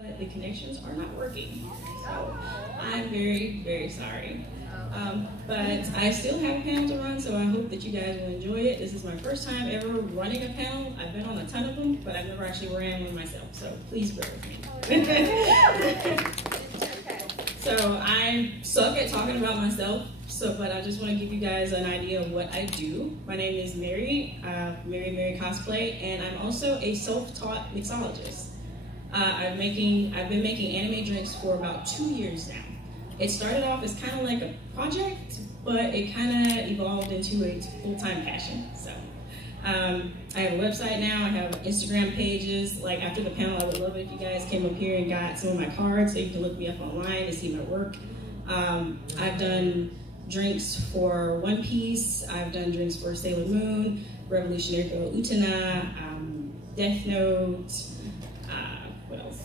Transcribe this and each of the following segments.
but the connections are not working. So I'm very, very sorry. But I still have a panel to run, so I hope that you guys will enjoy it. This is my first time ever running a panel. I've been on a ton of them, but I've never actually ran one myself, so please bear with me. So I suck at talking about myself, but I just want to give you guys an idea of what I do. My name is Mary Cosplay, and I'm also a self-taught mixologist. I've been making anime drinks for about 2 years now. It started off as kind of like a project, but it kind of evolved into a full-time passion. So I have a website now, I have Instagram pages. Like after the panel, I would love it if you guys came up here and got some of my cards so you can look me up online and see my work. I've done drinks for One Piece, I've done drinks for Sailor Moon, Revolutionary Girl Utena, Death Note, what else?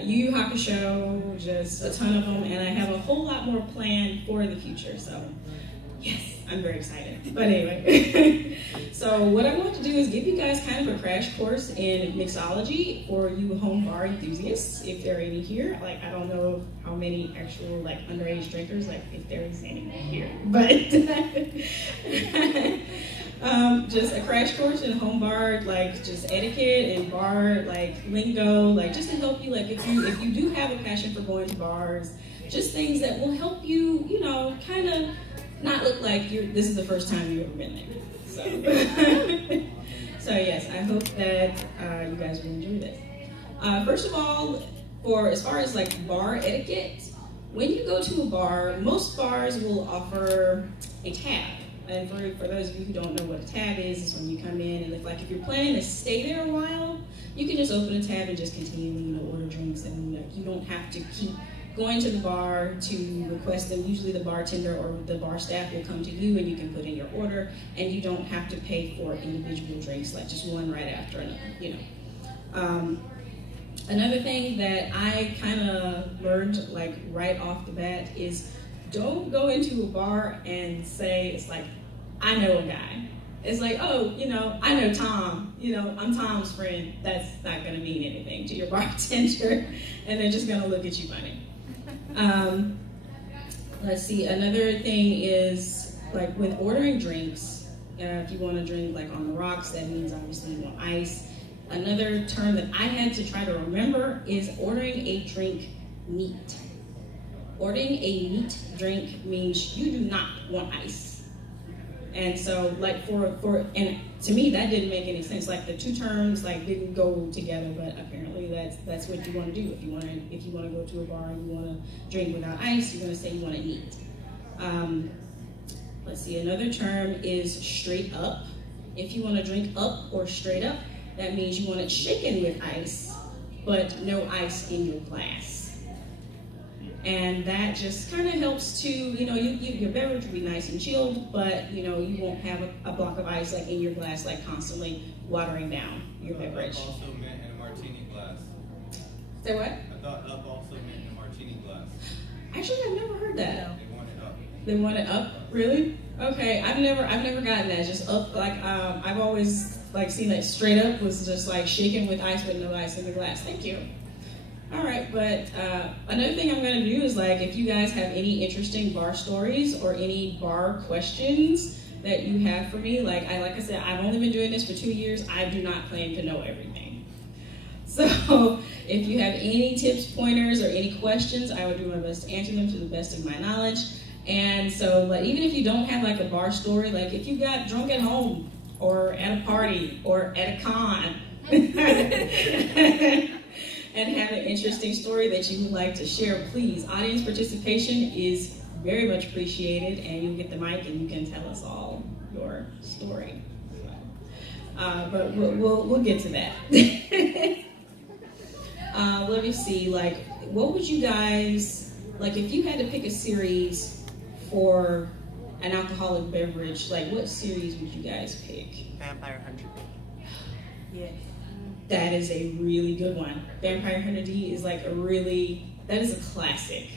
Yu Yu Hakusho, just a ton of them, and I have a whole lot more planned for the future, so yes, I'm very excited. But anyway, so what I want to do is give you guys kind of a crash course in mixology for you home bar enthusiasts, if there are any here. Like, I don't know how many actual like underage drinkers, like if there is any here, but just a crash course in home bar, like just etiquette and bar like lingo, like just to help you, like if you do have a passion for going to bars, just things that will help you, you know, kind of not look like this is the first time you've ever been there. So, so yes, I hope that you guys will enjoy this. First of all, as far as like bar etiquette, when you go to a bar, most bars will offer a tab. And for those of you who don't know what a tab is, it's when you come in and if you're planning to stay there a while, you can just open a tab and just continually, you know, order drinks, and you don't have to keep going to the bar to request them. Usually the bartender or the bar staff will come to you and you can put in your order, and you don't have to pay for individual drinks, like just one right after another, you know. Another thing that I kind of learned like right off the bat is don't go into a bar and say, it's like, I know a guy. It's like, oh, you know, I know Tom. You know, I'm Tom's friend. That's not going to mean anything to your bartender, and they're just going to look at you funny. Let's see, another thing is, like, with ordering drinks, if you want to drink, like, on the rocks, that means obviously you want ice. Another term that I had to try to remember is ordering a drink neat. Ordering a neat drink means you do not want ice. And so, like, and to me, that didn't make any sense. Like, the two terms, like, didn't go together, but apparently that's what you want to do. If you want to go to a bar and you want to drink without ice, you're going to say you want it neat. Let's see, another term is straight up. If you want to drink up or straight up, that means you want it shaken with ice, but no ice in your glass. And that just kind of helps to, you know, your beverage will be nice and chilled, but, you know, you won't have a block of ice like in your glass, like constantly watering down your beverage. Up also meant in a martini glass. Say what? I thought up also meant in a martini glass. Actually, I've never heard that. They want it up. They want it up? Really? Okay, I've never gotten that. Just up, like, I've always, like, seen that straight up was just, like, shaken with ice with no ice in the glass. Thank you. All right, but another thing I'm going to do is, like, if you guys have any interesting bar stories or any bar questions that you have for me, like I said, I've only been doing this for 2 years. I do not claim to know everything. So if you have any tips, pointers, or any questions, I would do my best to answer them to the best of my knowledge. And so, like, even if you don't have, like, a bar story, like, if you got drunk at home or at a party or at a con, and have an interesting story that you would like to share, please. Audience participation is very much appreciated, and you'll get the mic and you can tell us all your story. But we'll get to that. Let me see, like, what would you guys, like, if you had to pick a series for an alcoholic beverage, like, what series would you guys pick? Vampire Hunter. Yeah. That is a really good one. Vampire Hunter D is like that is a classic.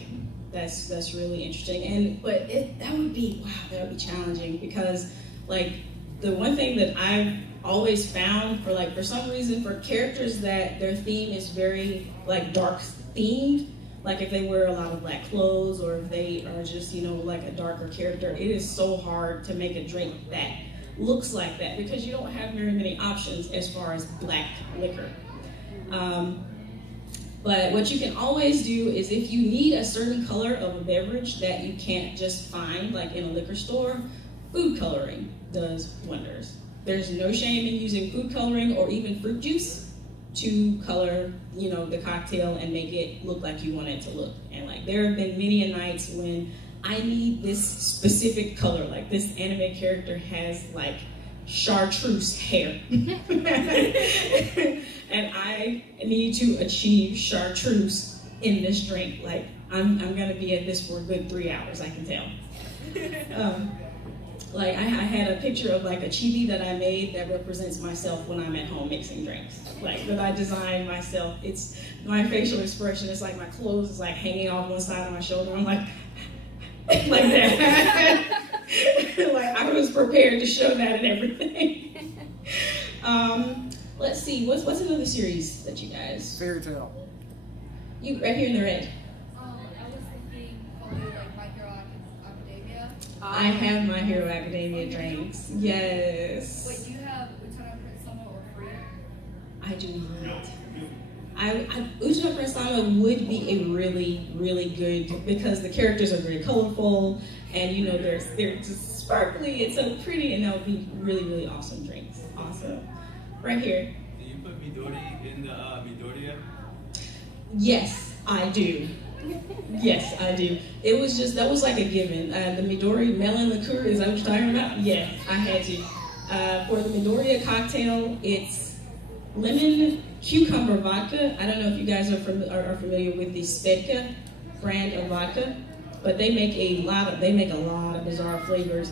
That's really interesting. But that would be challenging because, like, the one thing that I've always found for some reason for characters that their theme is very like dark themed, like if they wear a lot of black clothes or if they are just, you know, like a darker character, it is so hard to make a drink that looks like that because you don't have very many options as far as black liquor. But what you can always do is if you need a certain color of a beverage that you can't just find like in a liquor store, food coloring does wonders. There's no shame in using food coloring or even fruit juice to color, you know, the cocktail and make it look like you want it to look. And like there have been many nights when I need this specific color, like this anime character has like chartreuse hair. And I need to achieve chartreuse in this drink. Like I'm gonna be at this for a good 3 hours, I can tell. Like I had a picture of like a chibi that I made that represents myself when I'm at home mixing drinks. Like that I designed myself. It's my facial expression. It's like my clothes is like hanging off one side of my shoulder. I'm like like that. Like I was prepared to show that and everything. Let's see. What's another series that you guys? Fairy Tale. You right here in the red. I was thinking probably like My Hero Academia. I have My Hero Academia drinks. Yes. Wait, do you have Utana Prince Summer or Free? I do not. Utana Prince Summer would be a really, really good because the characters are very colorful and you know they're just sparkly and so pretty and that would be really, really awesome drinks. Awesome. Right here. Do you put Midori in the Midoriya? Yes, I do. Yes, I do. It was just, that was like a given. The Midori melon liqueur, is that what you're talking about? Yeah, I had to. For the Midoriya cocktail, it's lemon cucumber vodka. I don't know if you guys are familiar with the Svedka brand of vodka, but they make a lot of bizarre flavors.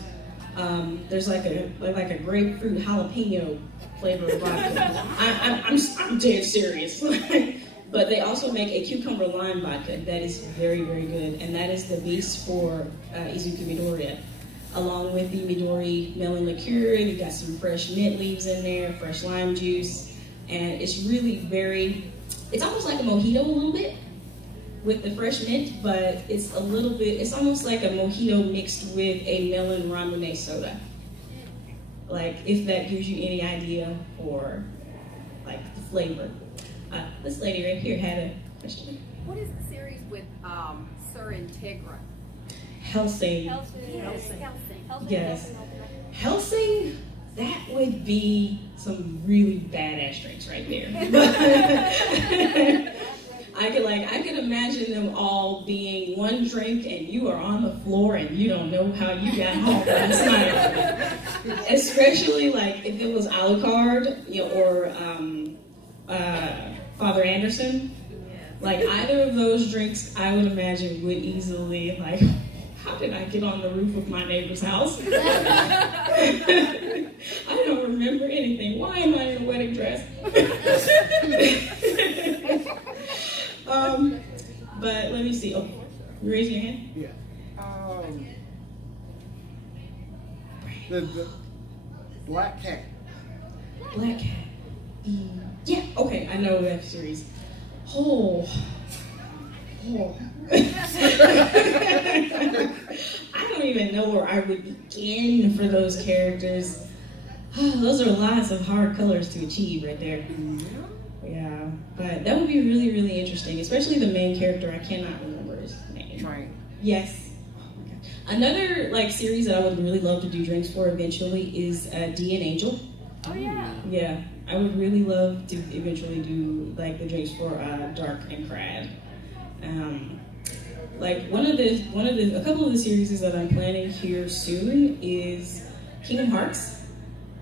There's like a grapefruit jalapeno flavor of vodka. I'm dead serious. But they also make a cucumber lime vodka that is very, very good, and that is the base for Izuku Midoriya. Along with the Midori melon liqueur, you got some fresh mint leaves in there, fresh lime juice, and it's really it's almost like a mojito a little bit with the fresh mint, but it's almost like a mojito mixed with a melon ramune soda. Like, if that gives you any idea for, like, the flavor. This lady right here had a question. What is the series with Sir Integra? Helsing. Helsing. Yes. Helsing, that would be some really badass drinks right there. I could imagine them all being one drink and you are on the floor and you don't know how you got home last night. Especially like if it was Alucard, you know, or Father Anderson. Like either of those drinks I would imagine would easily like, how did I get on the roof of my neighbor's house? I don't remember anything. Why am I in a wedding dress? But let me see. Oh, you raising your hand? Yeah. The Black Cat. Black Cat. Yeah. Okay, I know that series. Oh. I don't even know where I would begin for those characters. Those are lots of hard colors to achieve right there. Yeah, but that would be really, really interesting, especially the main character. I cannot remember his name. Train. Yes. Oh my God. Another like series that I would really love to do drinks for eventually is D and Angel. Oh yeah. Yeah, I would really love to eventually do like the drinks for Dark and Crab. Like a couple of the series that I'm planning here soon is Kingdom Hearts,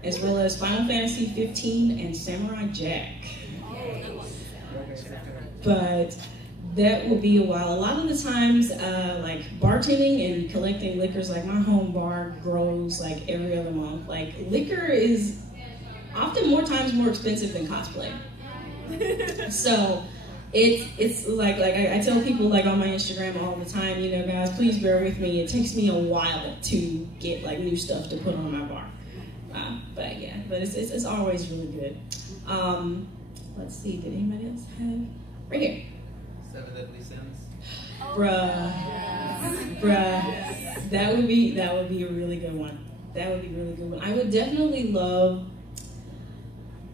as well as Final Fantasy 15 and Samurai Jack. But that will be a while. A lot of the times, like bartending and collecting liquors, like my home bar grows like every other month. Like liquor is often more times more expensive than cosplay. So it's like I tell people like on my Instagram all the time, you know, guys, please bear with me. It takes me a while to get like new stuff to put on my bar. But yeah, but it's always really good. Let's see, did anybody else have? Right here. 7 Deadly Sins. Bruh. Bruh. That would be a really good one. That would be a really good one. I would definitely love,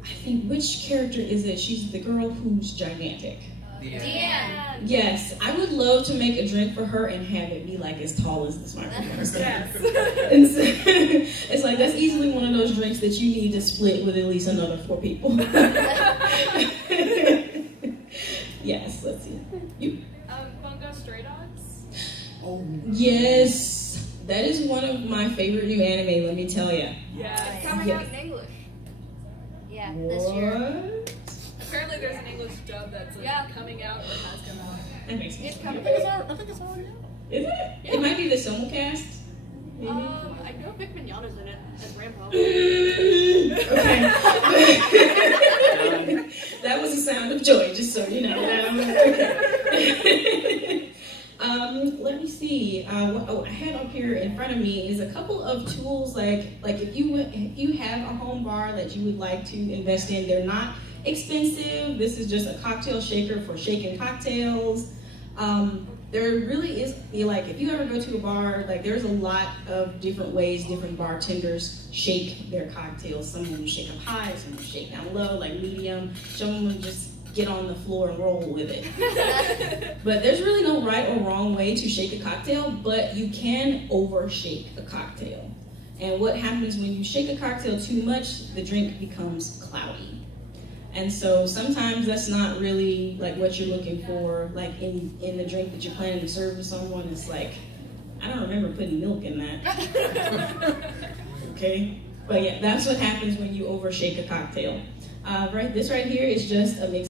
I think, which character is it? She's the girl who's gigantic. Yeah. Yes, I would love to make a drink for her and have it be like as tall as this microphone. Yes. And so, it's like that's easily one of those drinks that you need to split with at least another 4 people. Yes, let's see. You. Bungo Stray Dogs. Oh. Yes, that is one of my favorite new anime. Let me tell you. Yeah. It's coming out in English. Yeah, this year. What? Apparently there's an English dub that's like coming out or has come out. That makes me. It's coming. I think it's already out. Is it? It might be the simulcast. Maybe. I know Vic Mignogna's in it as Rambo. Okay. That was a sound of joy, just so you know. Okay. Let me see. What I had up here in front of me is a couple of tools, like if you have a home bar that you would like to invest in, they're not expensive. This is just a cocktail shaker for shaking cocktails. There really is, like, if you ever go to a bar, like, there's a lot of different ways different bartenders shake their cocktails. Some of them shake up high, some of them shake down low, like medium. Some of them just get on the floor and roll with it. But there's really no right or wrong way to shake a cocktail, but you can overshake a cocktail. And what happens when you shake a cocktail too much, the drink becomes cloudy. And so sometimes that's not really like what you're looking for, like in the drink that you're planning to serve to someone. It's like, I don't remember putting milk in that. Okay? But yeah, that's what happens when you overshake a cocktail. This right here is just a mix.